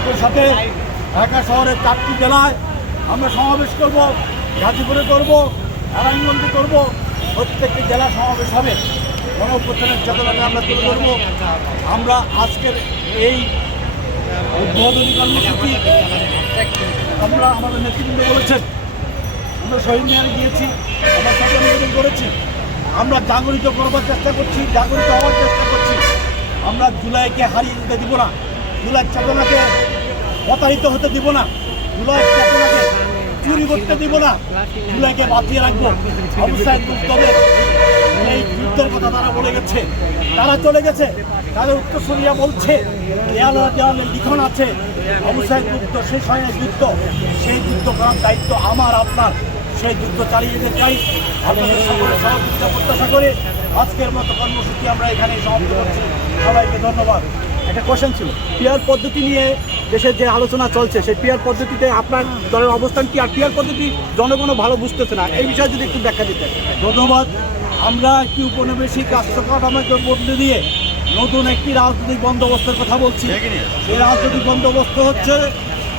একই সাথে ঢাকা শহরের চারটি জেলায় আমরা সমাবেশ করব, গাজীপুরে করব, নারায়ণগঞ্জে করব, প্রত্যেকটি জেলা সমাবেশ হবে। গণঅভ্যুত্থানের চেতনাকে আমরা তুলে ধরব। আমরা আজকের এই উদ্বোধনী কর্মসূচি, আমরা আমাদের নেতৃবৃন্দ বলেছেন, আমরা শহীদ মিনারে গিয়েছি, আমরা তাকে নিবেদন করেছি, আমরা জাগরিত করবার চেষ্টা করছি, জাগরিত হওয়ার চেষ্টা করছি। আমরা জুলাইকে হারিয়ে দিতে দিব না। জুলাই চেতনাকে প্রতারিত হতে দিব না। চুরি করতে দিব না। জুলাইকে বাঁচিয়ে রাখব। তবে এই যুদ্ধের কথা তারা বলে গেছে। তারা চলে গেছে। তাদের উত্তরসূরিয়া বলছে, দেয়ালে লিখন আছে। অবস্থায় যুদ্ধ হয় না যুদ্ধ। সেই যুদ্ধ করার দায়িত্ব আমার, আপনার। সেই যুদ্ধ চালিয়ে যেতে চাই। আপনাদের সকলের সহযোগিতা প্রত্যাশা করে আজকের মতো কর্মসূচি আমরা এখানে সমাপ্ত করছি। সবাইকে ধন্যবাদ। একটা কোশ্চেন ছিল। পিয়ার পদ্ধতি নিয়ে দেশের যে আলোচনা চলছে সেই পিয়ার পদ্ধতিতে আপনার দলের অবস্থান কি? আর পিয়ার পদ্ধতি জনগণও ভালো বুঝতেছে না। এই বিষয়ে যদি একটু ব্যাখ্যা দিতে ধন্যবাদ। আমরা একটি উপনিবেশিক রাষ্ট্র কাঠামোকে বদলে দিয়ে নতুন একটি রাজনৈতিক বন্দোবস্তের কথা বলছি। সেই রাজনৈতিক বন্দোবস্ত হচ্ছে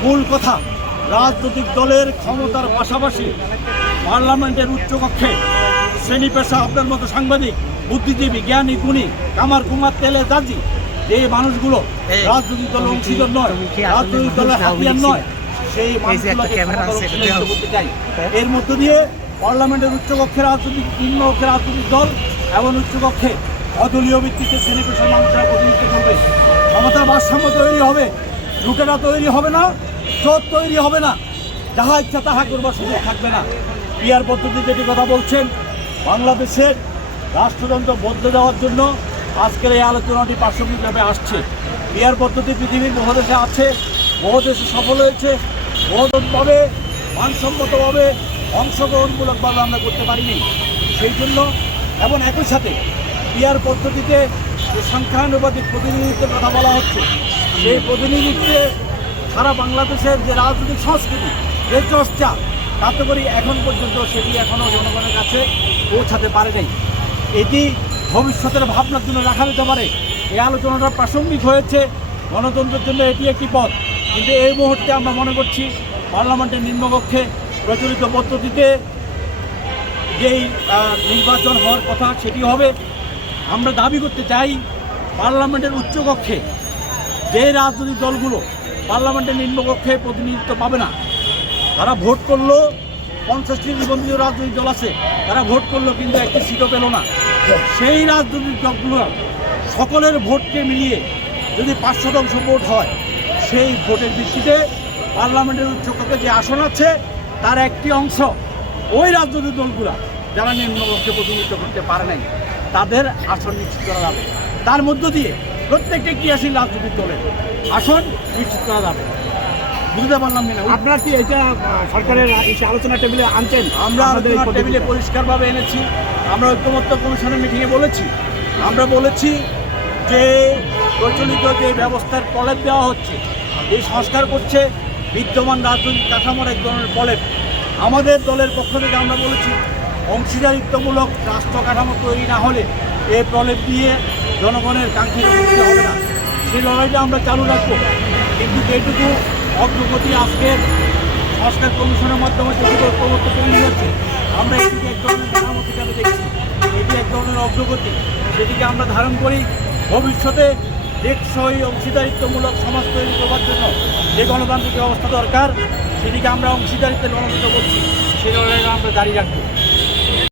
মূল কথা। রাজনৈতিক দলের ক্ষমতার পাশাপাশি পার্লামেন্টের উচ্চকক্ষে শ্রেণি পেশা আপনার মতো সাংবাদিক বুদ্ধিজীবী জ্ঞানী গুণী কামার কুমার তেলে দাজি যে মানুষগুলো রাজনৈতিক দলের অংশীদার নয় রাজনৈতিক দলের হাতিয়ার নয় সেই মানুষগুলোকে করতে চাই। এর মধ্য দিয়ে পার্লামেন্টের উচ্চকক্ষে রাজনৈতিক নিম্ন কক্ষে রাজনৈতিক দল এবং উচ্চকক্ষে অদলীয় ভিত্তিতে শ্রেণি পেশার মানুষরা প্রতিনিধিত্ব করবে। ক্ষমতার ভারসাম্য তৈরি হবে লুটেরা তৈরি হবে না চোর তৈরি হবে না যাহা ইচ্ছা তাহা করবার সুযোগ থাকবে না। পিয়ার পদ্ধতি যেটি কথা বলছেন বাংলাদেশের রাষ্ট্রযন্ত্র বদলে দেওয়ার জন্য আজকের এই আলোচনাটি প্রাসঙ্গিকভাবে আসছে। পিয়ার পদ্ধতি পৃথিবীর মহাদেশে আছে, মহাদেশে সফল হয়েছে বহুভাবে মানসম্মতভাবে অংশগ্রহণমূলকভাবে আমরা করতে পারিনি। সেই জন্য এবং একই সাথে পিয়ার পদ্ধতিতে যে সংখ্যানুপাতিক প্রতিনিধিত্বের কথা বলা হচ্ছে, সেই প্রতিনিধিত্বে সারা বাংলাদেশের যে রাজনৈতিক সংস্কৃতি, যে চর্চা, তাতে করে এখন পর্যন্ত সেটি এখনও জনগণের কাছে পৌঁছাতে পারে নাই। এটি ভবিষ্যতের ভাবনার জন্য রাখা যেতে পারে। এই আলোচনাটা প্রাসঙ্গিক হয়েছে। গণতন্ত্রের জন্য এটি একটি পথ। কিন্তু এই মুহূর্তে আমরা মনে করছি, পার্লামেন্টের নিম্নকক্ষে প্রচলিত পদ্ধতিতে যেই নির্বাচন হওয়ার কথা সেটি হবে। আমরা দাবি করতে চাই, পার্লামেন্টের উচ্চকক্ষে যে রাজনৈতিক দলগুলো পার্লামেন্টের নিম্নকক্ষে প্রতিনিধিত্ব পাবে না, তারা ভোট করল পঞ্চাশটি নিবন্ধিত রাজনৈতিক দল আছে, তারা ভোট করল কিন্তু একটি সিটও পেল না। সেই রাজনৈতিক দলগুলো সকলের ভোটকে মিলিয়ে যদি পাঁচ শতাংশ ভোট হয়, সেই ভোটের ভিত্তিতে পার্লামেন্টের উচ্চকক্ষে যে আসন আছে, তার একটি অংশ ওই রাজনৈতিক দলগুলা যারা নিম্নকক্ষে প্রতিনিধিত্ব করতে পারে নাই, তাদের আসন নিশ্চিত করা যাবে। তার মধ্য দিয়ে প্রত্যেকটি ক্রিয়াশীল রাজনৈতিক দলের আসন নিশ্চিত করা যাবে। বুঝতে পারলাম কিনা আপনারা কি এটা সরকারের আলোচনা টেবিলে আনছেন? আমরা পদ্ধতিটা? টেবিলে পরিষ্কারভাবে এনেছি। আমরা ঐক্যমত্য কমিশনের মিটিংয়ে বলেছি। আমরা বলেছি যে প্রচলিত যে ব্যবস্থার প্রলেপ দেওয়া হচ্ছে এই সংস্কার করছে বিদ্যমান রাজনৈতিক কাঠামোর এক ধরনের প্রলেপ আমাদের দলের পক্ষ থেকে আমরা বলেছি অংশীদারিত্বমূলক রাষ্ট্র কাঠামো তৈরি না হলে এই প্রলেপ দিয়ে জনগণের কাঙ্ক্ষিত হবে না। সেই লড়াইটা আমরা চালু রাখব। কিন্তু যেটুকু অগ্রগতি আজকের সংস্কার কমিশনের মাধ্যমে যেগুলো ঐক্যমত্য তৈরি হচ্ছে আমরা এটিকে এক ধরনের মেরামত হিসাবে দেখছি, এটি এক ধরনের অগ্রগতি। সেটিকে আমরা ধারণ করি ভবিষ্যতে টেকসই, অংশীদারিত্বমূলক সমাজ তৈরি করবার জন্য যে গণতান্ত্রিক ব্যবস্থা দরকার, সেটিকে আমরা অংশীদারিত্বের গণতন্ত্র বলছি সেই লড়াইটা আমরা জারি রাখব।